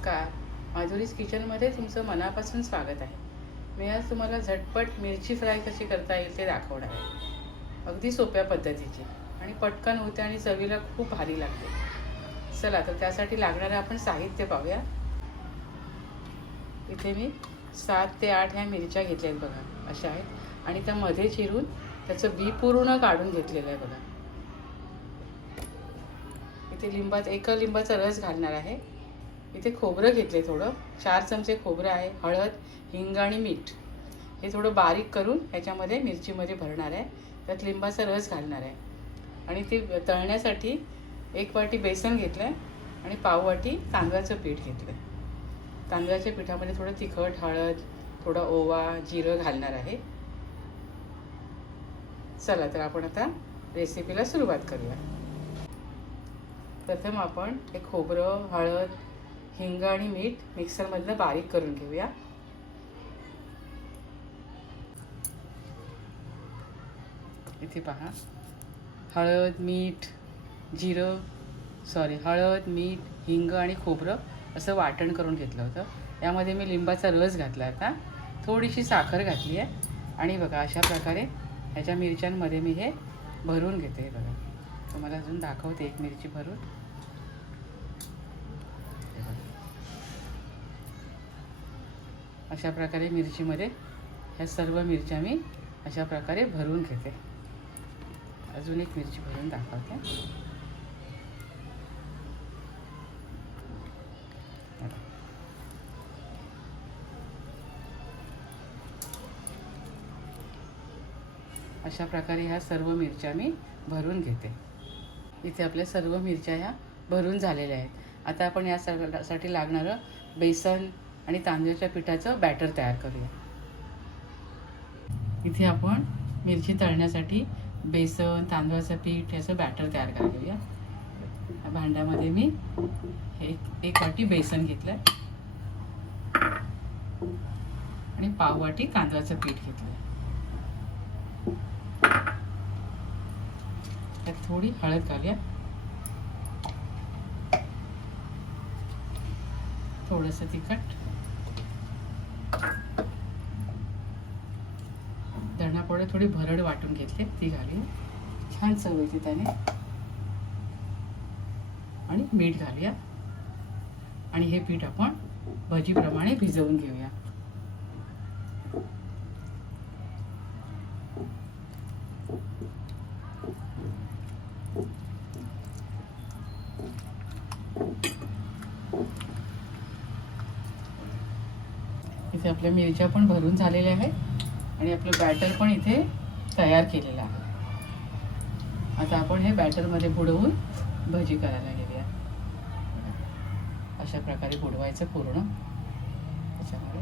नमस्कार. माधुरीज किचनमध्ये तुमचं मनापासून स्वागत आहे. मी आज तुम्हाला झटपट मिरची फ्राय कशी करता येईल ते दाखवणार आहे. अगदी सोप्या पद्धतीची आणि पटकन होते आणि चवीला खूप भारी लागते. चला तर त्यासाठी लागणारं आपण साहित्य पाहूया. इथे मी 7 ते 8 ह्या मिरच्या घेतल्या आहेत बघा, अशा आहेत आणि त्या मध्ये चिरून त्याचं बी पूर्ण काढून घेतलेलं आहे बघा. इथे एका लिंबाचा रस घालणार आहे. इथे खोबरं घेतले थोडं, 4 चमचे खोबरं आहे. हळद, हिंग आणि मीठ हे थोडं बारीक करून ह्याच्यामध्ये मिरचीमध्ये भरणार आहे. त्यात लिंबाचा रस घालणार आहे आणि ते तळण्यासाठी 1 वाटी बेसन घेतलं आहे आणि पाव वाटी तांदळाचं पीठ घेतलं आहे. तांदळाच्या पिठामध्ये थोडं तिखट, हळद, थोडा ओवा, जिरं घालणार आहे. चला तर आपण आता रेसिपीला सुरुवात करूया. प्रथम आपण हे खोबरं, हळद, हिंग आणि मीठ मिक्सरमधनं बारीक करून घेऊया. इथे पहा, हळद, मीठ, हळद, मीठ, हिंग आणि खोबरं असं वाटण करून घेतलं होतं. यामध्ये मी लिंबाचा रस घातला आता, थोडीशी साखर घातली आहे आणि बघा अशा प्रकारे ह्याच्या मिरच्यांमध्ये मी हे भरून घेते. बघा तुम्हाला अजून दाखवते एक मिरची भरून. अशा प्रकारे मिरचीमध्ये ह्या सर्व मिरच्या मी अशा प्रकारे भरून घेते. अजून एक मिरची भरून दाखवते. अशा प्रकारे ह्या सर्व मिरच्या मी भरून घेते. इथे आपल्या सर्व मिरच्या ह्या भरून झालेल्या आहेत. आता आपण यासाठी लागणारं बेसन आणि तांदळाच्या पिठाचं बॅटर तयार करूया. इथे आपण मिरची तळण्यासाठी बेसन, तांदळाचं पीठ याचं बॅटर तयार करूया. या भांड्यामध्ये मी एक वाटी बेसन घेतलं आणि पाव वाटी तांदळाचं पीठ घेतलं. त्यात थोडी हळद घालूया, थोडंसं तिखट, धना पावडर थोडी भरड वाटून घेतली ती घालूया, छान चव येते त्याने. आणि मीठ घालूया आणि हे पीठ आपण भजीप्रमाणे भिजवून घेऊया. इथे आपल्या मिरच्या पण भरून झालेल्या आहेत आणि आपलं बॅटर पण इथे तयार केलेलं आहे. आता आपण हे बॅटरमध्ये बुडवून भजी करायला घेऊया. अशा प्रकारे बुडवायचं पूर्ण त्याच्यामध्ये,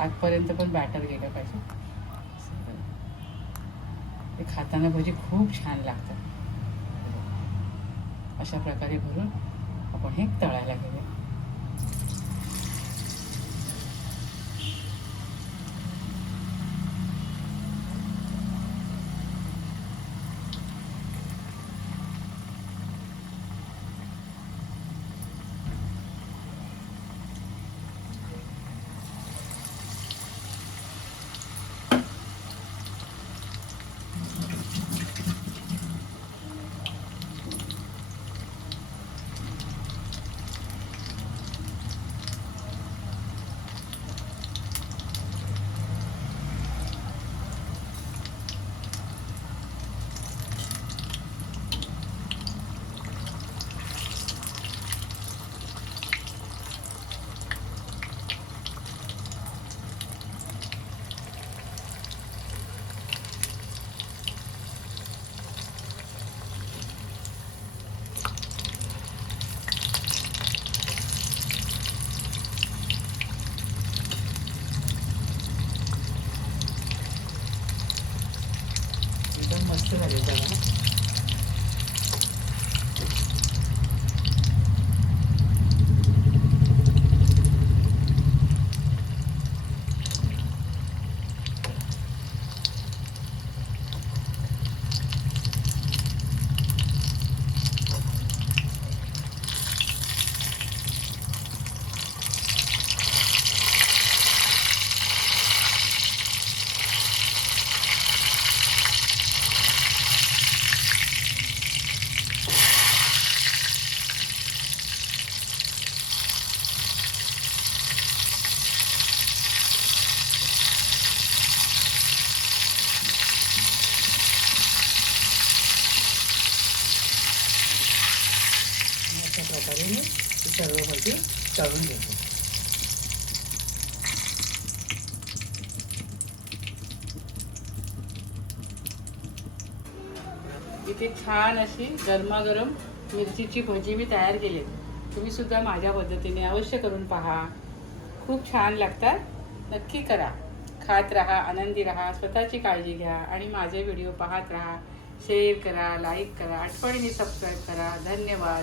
आतपर्यंत पण बॅटर गेलं पाहिजे. ते खाताना भजी खूप छान लागतात. अशा प्रकारे भरून आपण हे तळायला घेऊया. मस्त झाले त्याला. तळून घेतो. इथे छान अशी गरमागरम मिरचीची भजी मी तयार केली आहे. तुम्ही सुद्धा माझ्या पद्धतीने अवश्य करून पहा. खूप छान लागतात. नक्की करा. खात राहा, आनंदी राहा, स्वतःची काळजी घ्या आणि माझे व्हिडिओ पाहत राहा. शेअर करा, लाईक करा, आठवणीने सबस्क्राईब करा. धन्यवाद.